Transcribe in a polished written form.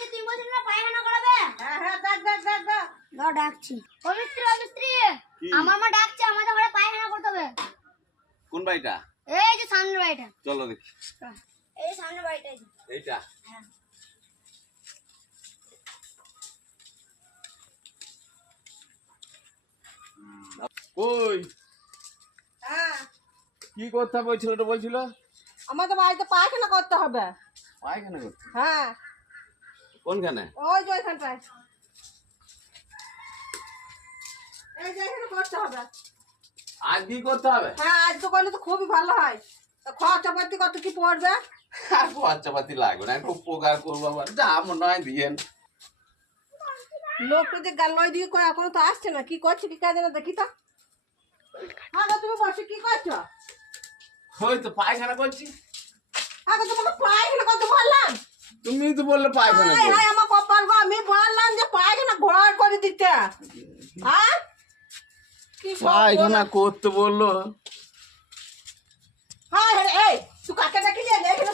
যে তুমি বলছিলে না পায়খানা করাবে? হ্যাঁ হ্যাঁ ডাক ডাক ডাক ডাক দাও ডাকছি। ও মিস্ত্রি আমার মা ডাকছে, আমাদের ঘরে পায়খানা করতে হবে। কোন বাড়িটা? এই যে সামনের বাড়িটা। চলো দেখি। এই সামনের বাড়িটা এইটা? হ্যাঁ। কই হ্যাঁ কি করতে হবে ওই ছেলেটা বলছিল? আমাদের বাড়িতে পায়খানা করতে হবে। পায়খানা করতে? হ্যাঁ কোনখানে? ওই যে ওইখানটায়, এই যে এখানে করতে হবে। আজ কি করতে হবে? হ্যাঁ আজ তো করলে তো খুবই ভালো হয়। তা খরচাপাতি কত কি পড়বে? আর খরচাপাতি লাগবে না, একটু উপকার করবো আবার, যা মনে হয় দিয়েন। লোকটা যে গাল্লয় দিয়ে কয় এখনো তো আসছে না, কি করছে কি কাজে না দেখি তো। আগে তুমি বসে কি করছো? ওই তো পায়খানা করছি। আগে তোমাকে পায়খানা করতে বললাম? তুমি তো বললে পায়খানা হায় করো। হায় আমার কপাল গো, আমি বললাম যে পায়খানা ঘর করে দিতে। হ্যাঁ কি সব পায়খানা করতে বললো। হায় হায়, এই তুই কাকে ডাকি যে এখানে